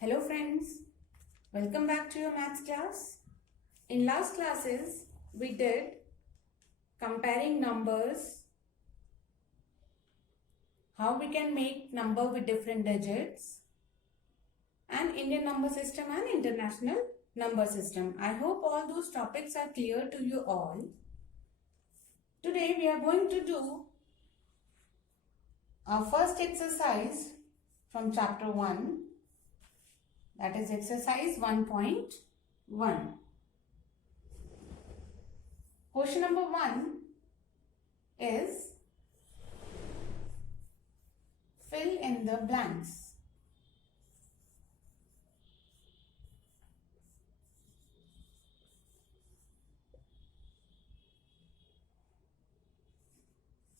Hello friends, welcome back to your maths class. In last classes, we did comparing numbers, how we can make number with different digits, and Indian number system and international number system. I hope all those topics are clear to you all. Today we are going to do our first exercise from chapter 1. That is exercise 1.1. Question number 1 is fill in the blanks.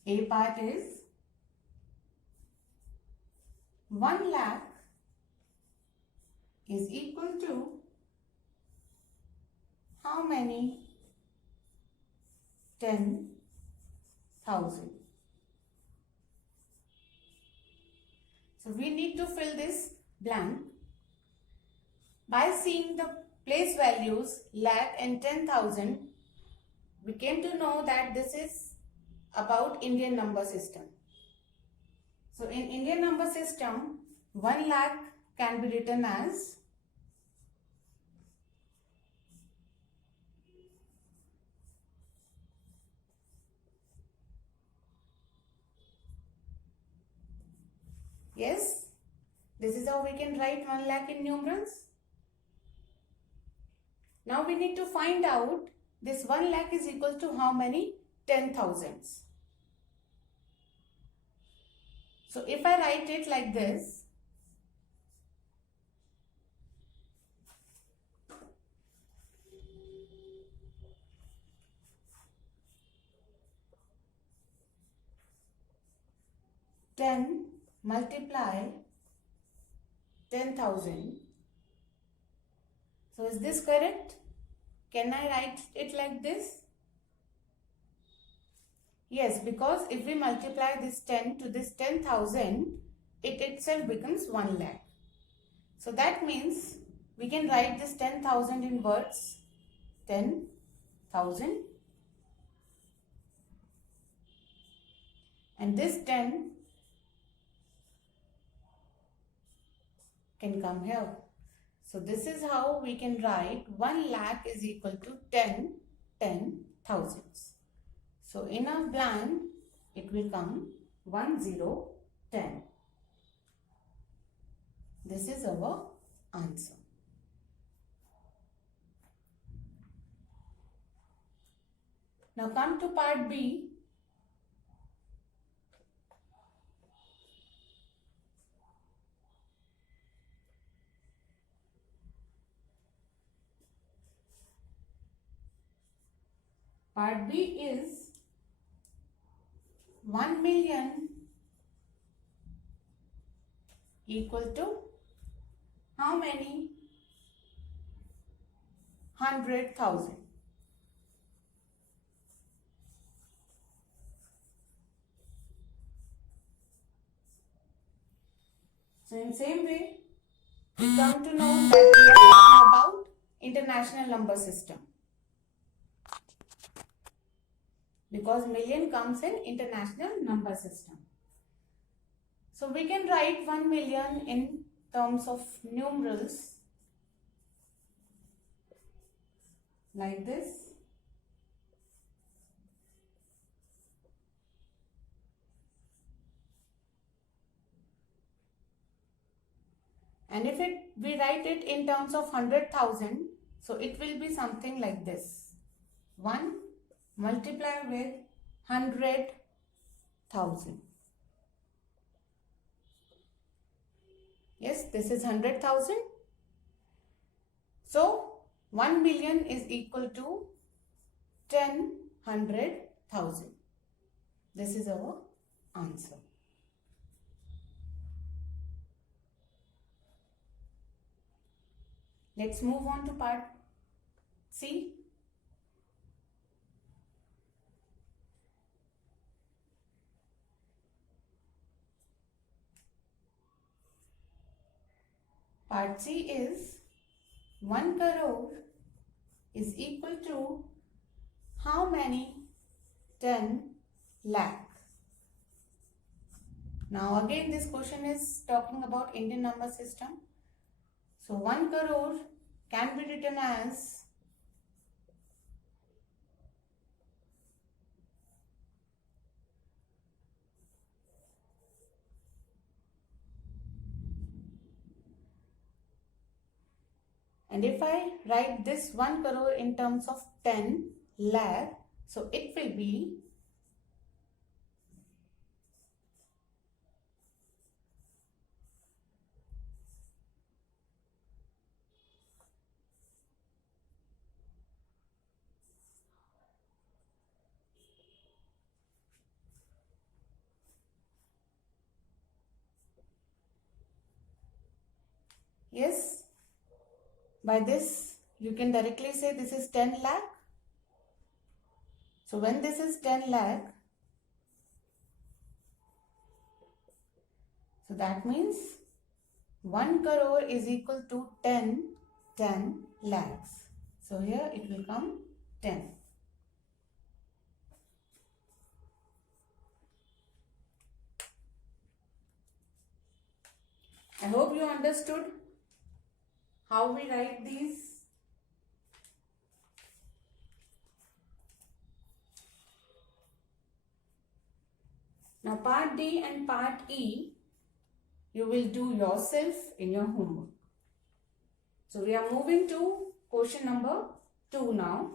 A part is 1 lakh is equal to how many 10,000. So we need to fill this blank by seeing the place values lakh and 10,000. We came to know that this is about Indian number system. So in Indian number system, 1 lakh can be written as yes, this is how we can write 1 lakh in numerals. Now we need to find out this 1 lakh is equal to how many 10,000s. So if I write it like this, ten multiply 10,000. So is this correct? Can I write it like this? Yes, because if we multiply this 10 to this 10,000, it itself becomes 1 lakh. So that means we can write this 10,000 in words. 10,000. And this 10 can come here. So this is how we can write 1 lakh is equal to 10,000. So in a blank, it will come 1, 0, 10. This is our answer. Now come to part B. Part B is 1 million equal to how many 100,000. So in same way, we come to know that we are talking about international number system, because million comes in international number system. So we can write 1 million in terms of numerals like this. And if we write it in terms of 100,000, so it will be something like this. 1 multiply with 100,000. Yes, this is 100,000. So 1 million is equal to 100,000. This is our answer. Let's move on to part C. Part C is 1 crore is equal to how many 10 lakh. Now again this question is talking about Indian number system. So 1 crore can be written as and if I write this 1 crore in terms of 10 lakh, so it will be yes, by this you can directly say this is 10 lakh. So when this is 10 lakh, so that means 1 crore is equal to 10 lakhs. So here it will come 10. I hope you understood how we write these. Now part D and part E you will do yourself in your homework. So we are moving to question number 2 now.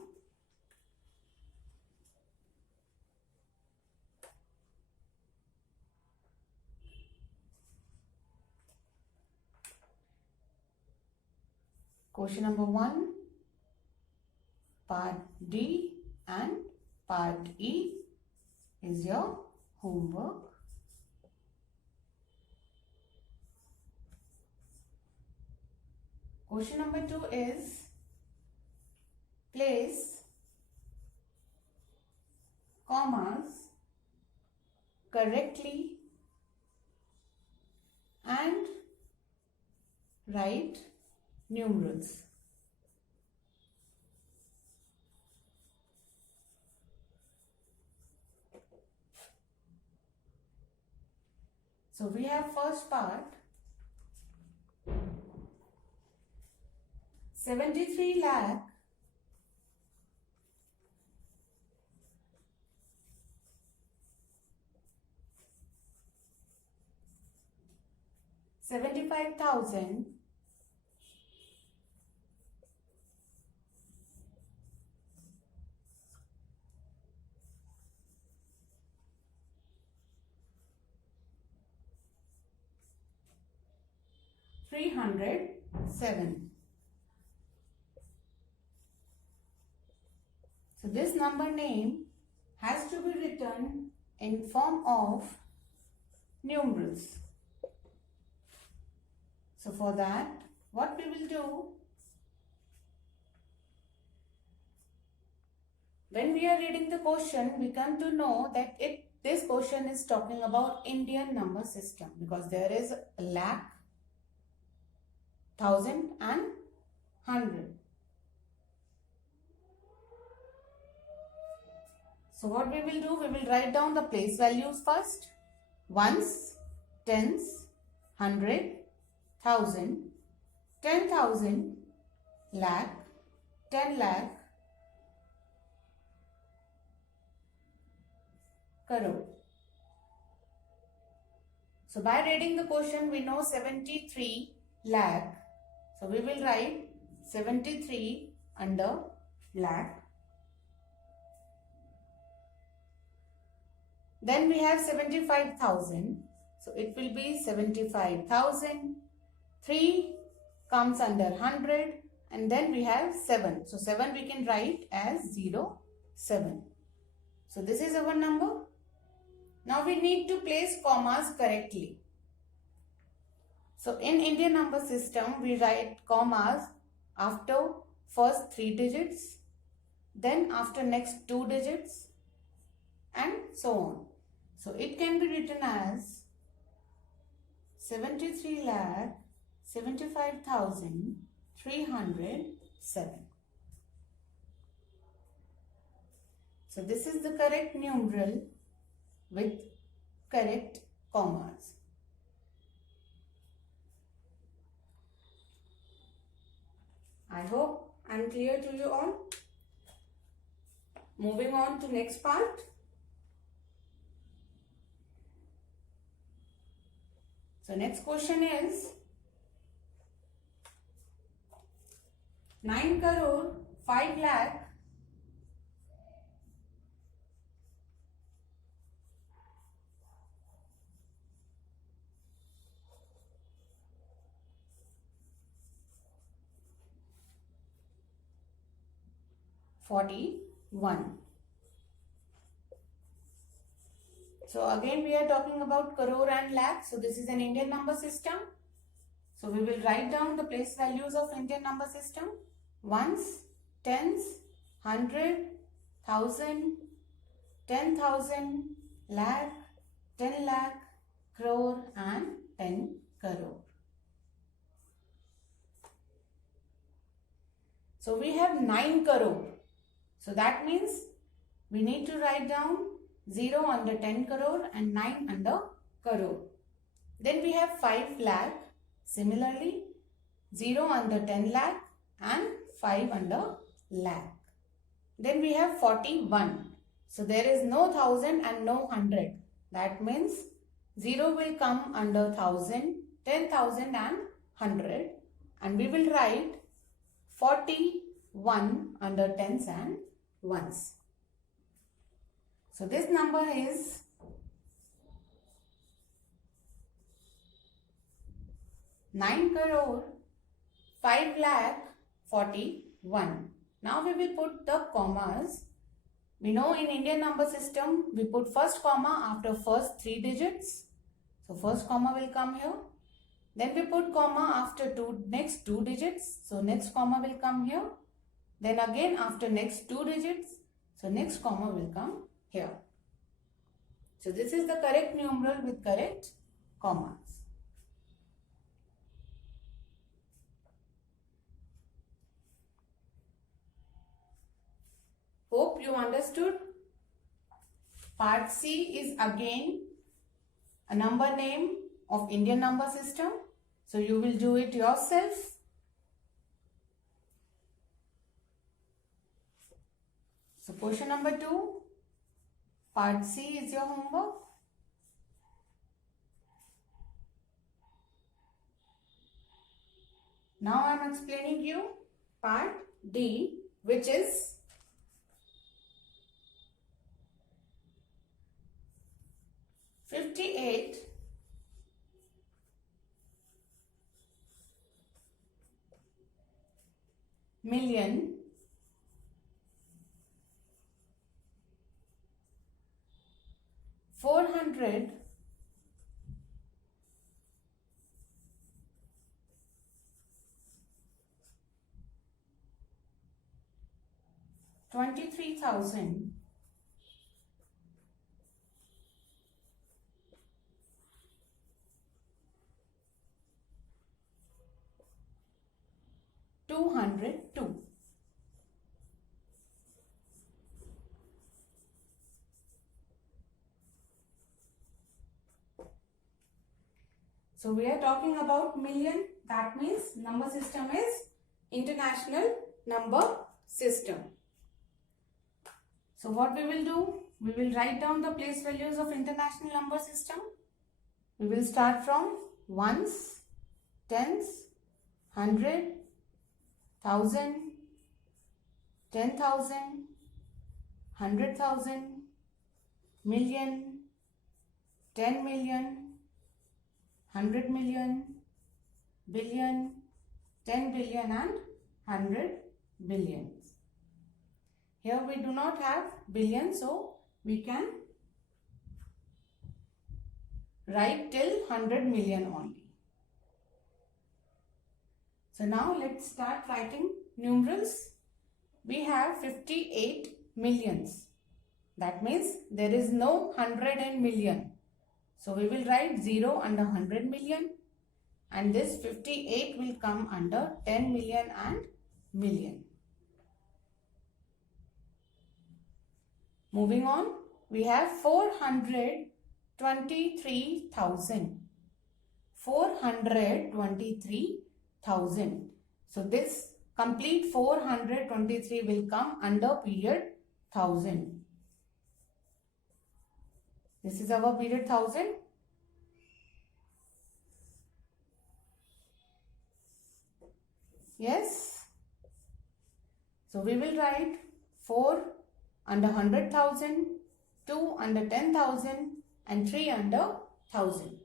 Question number 1, part D and part E is your homework. Question number 2 is place commas correctly and write numerals. So we have first part 73 lakh 75,000 307. So this number name has to be written in form of numerals. So for that, what we will do, when we are reading the question, we come to know that this question is talking about Indian number system, because there is lakh, thousand and 100. So what we will do, we will write down the place values first. Ones, tens, 100, 1000, 10,000, lakh, 10 lakh, crore. So by reading the question, we know 73 lakh. So we will write 73 under lakh. Then we have 75,000. So it will be 75,000. 3 comes under 100. And then we have 7. So 7 we can write as 0, 7. So this is our number. Now we need to place commas correctly. So in Indian number system, we write commas after first 3 digits, then after next 2 digits, and so on. So it can be written as 73 lakh 75,307. So this is the correct numeral with correct commas. I hope I am clear to you all. Moving on to next part. So next question is 9 crore 5 lakh 41. So again we are talking about crore and lakh. So this is an Indian number system. So we will write down the place values of Indian number system. Ones, tens, 100, 1000, 10,000, lakh, 10 lakh, crore and 10 crore. So we have 9 crore. So that means we need to write down 0 under 10 crore and 9 under crore. Then we have 5 lakh. Similarly, 0 under 10 lakh and 5 under lakh. Then we have 41. So there is no 1000 and no 100. That means 0 will come under 1000, 10,000 and 100. And we will write 41 under tens and ones. So this number is 9 crore 5 lakh 41. Now we will put the commas. We know in Indian number system we put first comma after first 3 digits. So first comma will come here. Then we put comma after next 2 digits. So next comma will come here. Then again after next 2 digits. So next comma will come here. So this is the correct numeral with correct commas. Hope you understood. Part C is again a number name of Indian number system. So you will do it yourself. So question number 2, part C is your homework. Now I am explaining you part D, which is $58 million $400 23,000 202. So we are talking about million. That means number system is international number system. So what we will do? We will write down the place values of international number system. We will start from ones, tens, 100, 1000, 10,000, 100,000, million, 10 million, 100 million, billion, 10 billion and 100 billions. Here we do not have billion, so we can write till 100 million only. So now let's start writing numerals. We have 58 millions. That means there is no 100 and million. So we will write 0 under 100 million and this 58 will come under 10 million and million. Moving on, we have 423,000. 423,000. So this complete 423 will come under period 1000. This is our period 1000. Yes. So we will write 4 under 100,000, 2 under 10,000 and 3 under 1000.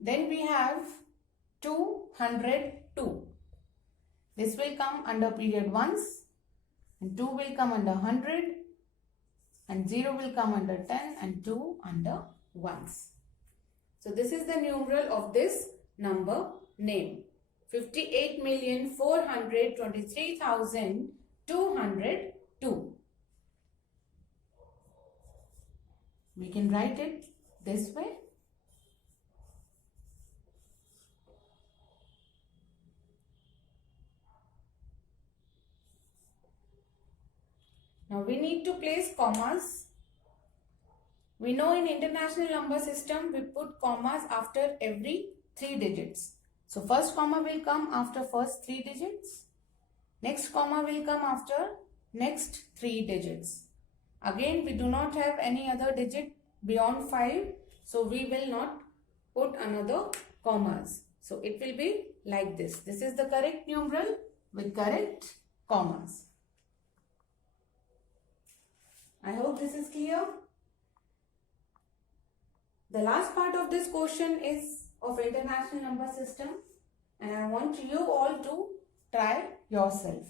Then we have 202. This will come under period ones and 2 will come under 100 and 0 will come under 10 and 2 under ones. So this is the numeral of this number name. 58,423,202. We can write it this way. Now we need to place commas. We know in international number system we put commas after every 3 digits. So first comma will come after first 3 digits. Next comma will come after next 3 digits. Again we do not have any other digit beyond 5. So we will not put another commas. So it will be like this. This is the correct numeral with correct commas. I hope this is clear. The last part of this question is of international number system and I want you all to try yourself.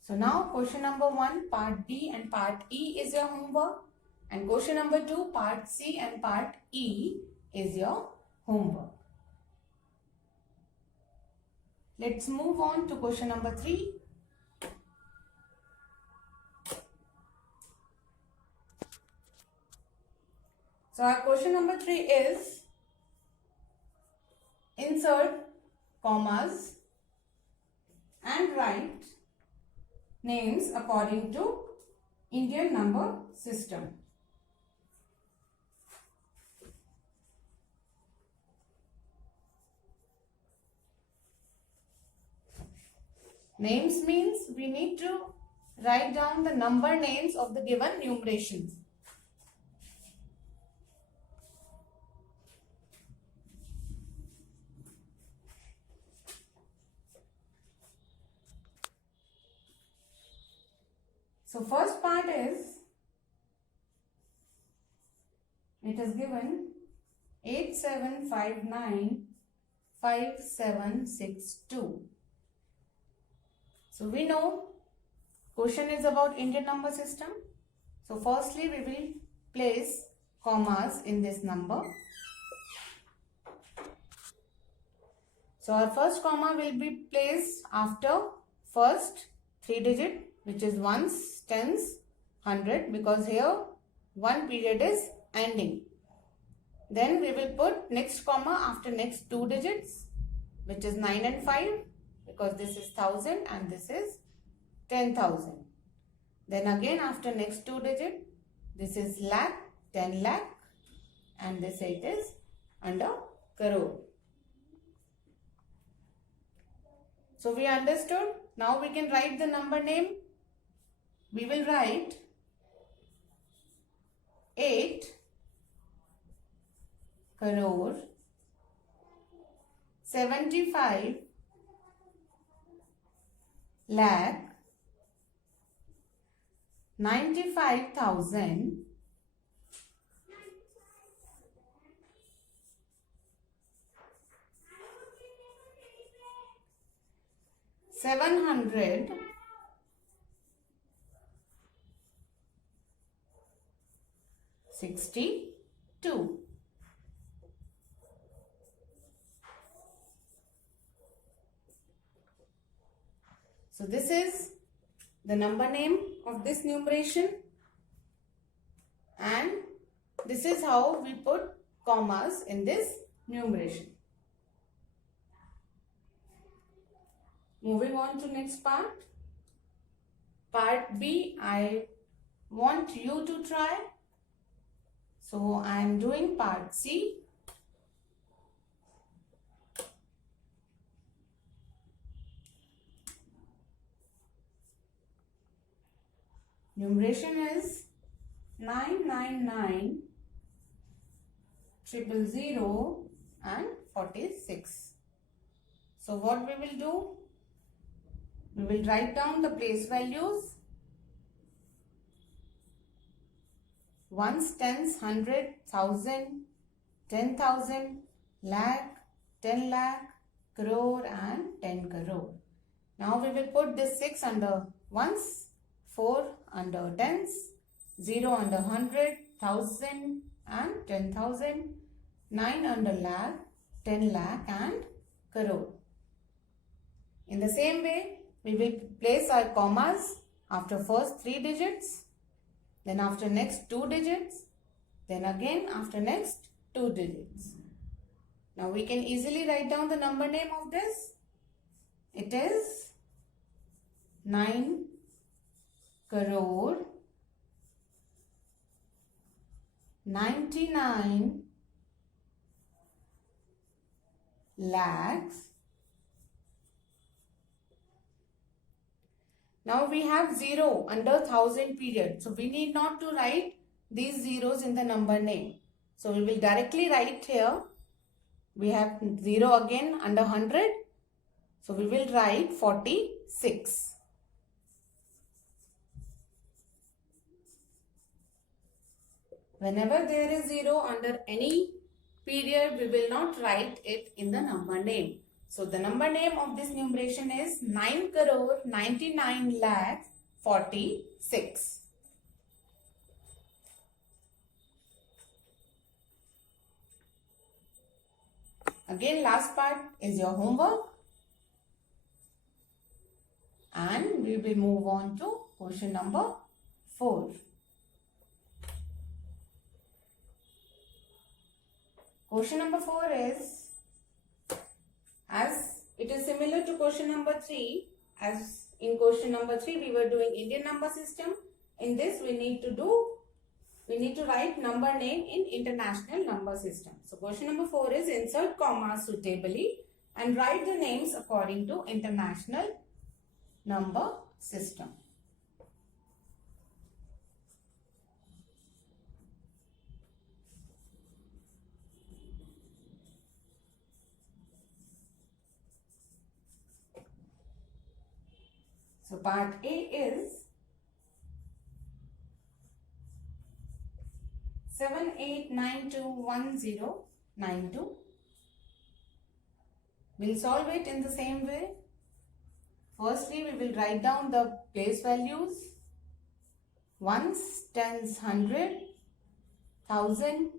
So now question number 1 part B and part E is your homework and question number 2 part C and part E is your homework. Let's move on to question number 3. So our question number 3 is insert commas and write names according to Indian number system. Names means we need to write down the number names of the given numerations. So first part is, it is given 87595762. So we know question is about Indian number system. So firstly we will place commas in this number. So our first comma will be placed after first 3 digit, which is ones, tens, 100, because here one period is ending. Then we will put next comma after next 2 digits, which is 9 and 5, because this is 1000 and this is 10,000. Then again after next 2 digit, this is lakh, 10 lakh, and this it is under crore. So we understood. Now we can write the number name. We will write 8 crore 75 lakh 95,000 700 62. So this is the number name of this numeration, and this is how we put commas in this numeration. Moving on to next part. Part B, I want you to try. So I am doing part C. Numeration is 999 000 and 46. So what we will do? We will write down the place values. Ones, tens, hundred, thousand, 10,000, lakh, 10 lakh, crore and 10 crore. Now we will put this 6 under ones, 4 under tens, 0 under 100, 1000 and 10,000, 9 under lakh, 10 lakh and crore. In the same way, we will place our commas after first 3 digits, then after next 2 digits, then again after next 2 digits. Now we can easily write down the number name of this. It is 9 crore 99 lakhs. Now we have 0 under 1000 period. So we need not to write these zeros in the number name. So we will directly write here. We have 0 again under 100. So we will write 46. Whenever there is 0 under any period, we will not write it in the number name. So the number name of this numeration is 9 crore 99 lakh 46. Again, last part is your homework. And we will move on to question number 4. Question number 4 is, as it is similar to question number 3, as in question number 3 we were doing Indian number system. In this we need to write number name in international number system. So question number 4 is, insert commas suitably and write the names according to international number system. So part A is 78921092. We'll solve it in the same way. Firstly, we will write down the place values. Ones, tens, 100, 1000,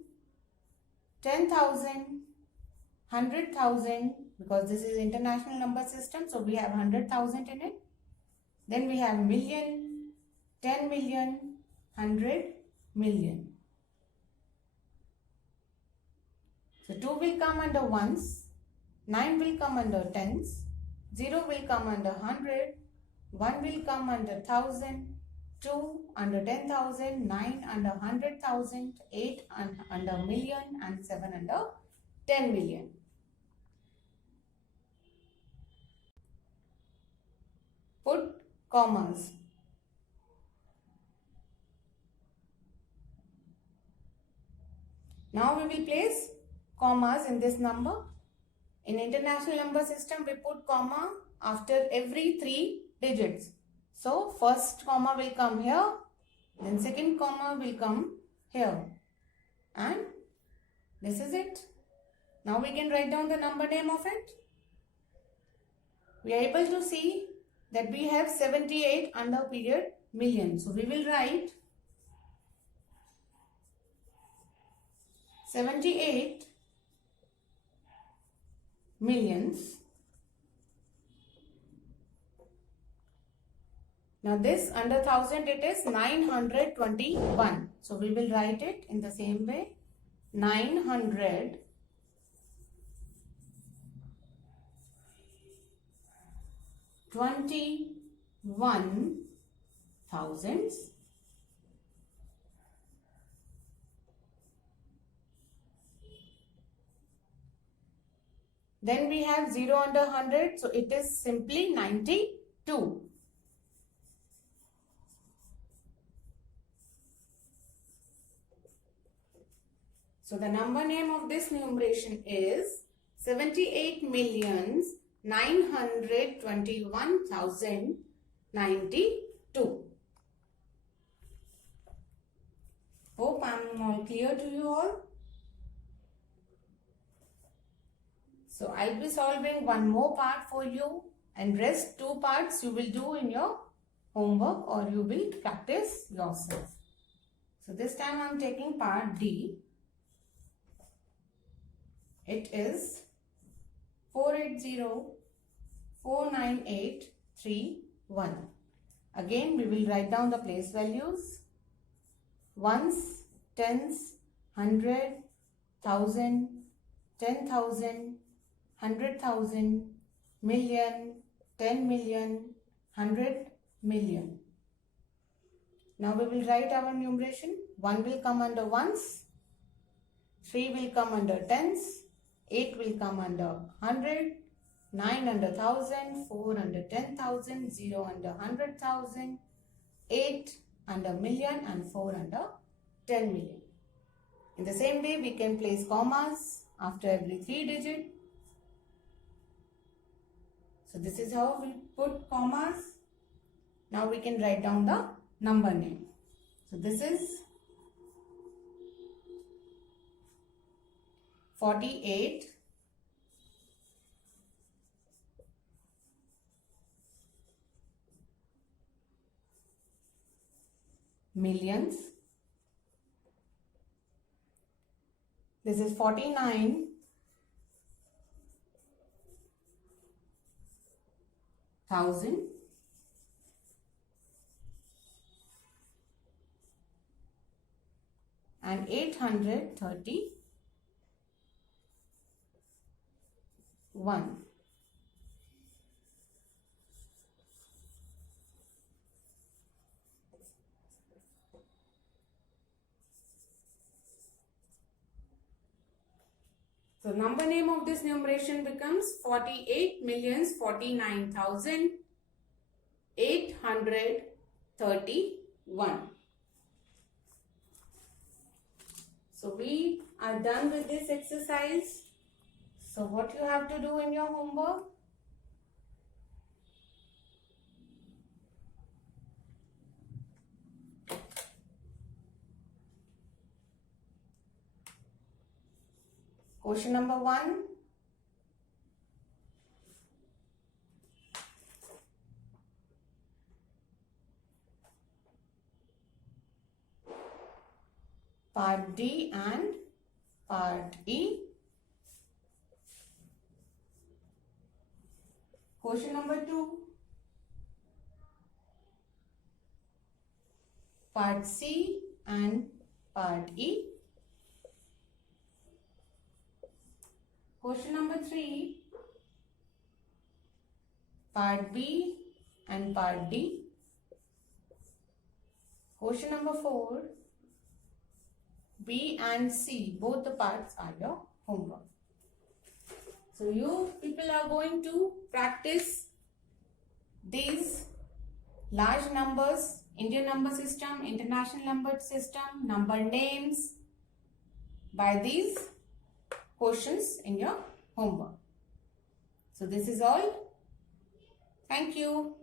10,000, 100,000, because this is international number system, so we have 100,000 in it. Then we have million, 10 million, 100 million. So 2 will come under ones, 9 will come under tens, 0 will come under 100, 1 will come under 1000, 2 under 10,000, 9 under 100,000, 8 under million and 7 under 10 million. Put commas. Now we will place commas in this number. In international number system, we put comma after every 3 digits. So first comma will come here, then second comma will come here, and this is it. Now we can write down the number name of it. We are able to see that we have 78 under period million. So we will write 78 millions Now this under 1000 it is 921. So we will write it in the same way. 921 thousands. Then we have 0 under 100. So it is simply 92. So the number name of this numeration is 78,921,092. Hope I'm all clear to you all. So I'll be solving one more part for you, and rest two parts you will do in your homework or you will practice yourself. So this time I'm taking part D. It is 480,498,31. Again we will write down the place values. Ones, tens, 100, 1000, 10,000, 100,000, million, 10 million, 100 million. Now we will write our numeration. 1 will come under ones, 3 will come under tens, 8 will come under 100, 9 under 1000, 4 under 10,000, 0 under 100,000, 8 under million and 4 under 10 million. In the same way we can place commas after every 3 digit. So this is how we put commas. Now we can write down the number name. So this is 48 millions. This is 49 thousand. And 831. So number name of this numeration becomes 48,49,831. So we are done with this exercise. So what you have to do in your homework? Question number 1. Part D and Part E. Question number 2. Part C and Part E. Question number 3. Part B and Part D. Question number 4. B and C, both the parts are your homework. So you people are going to practice these large numbers, Indian number system, international number system, number names by these questions in your homework. So this is all. Thank you.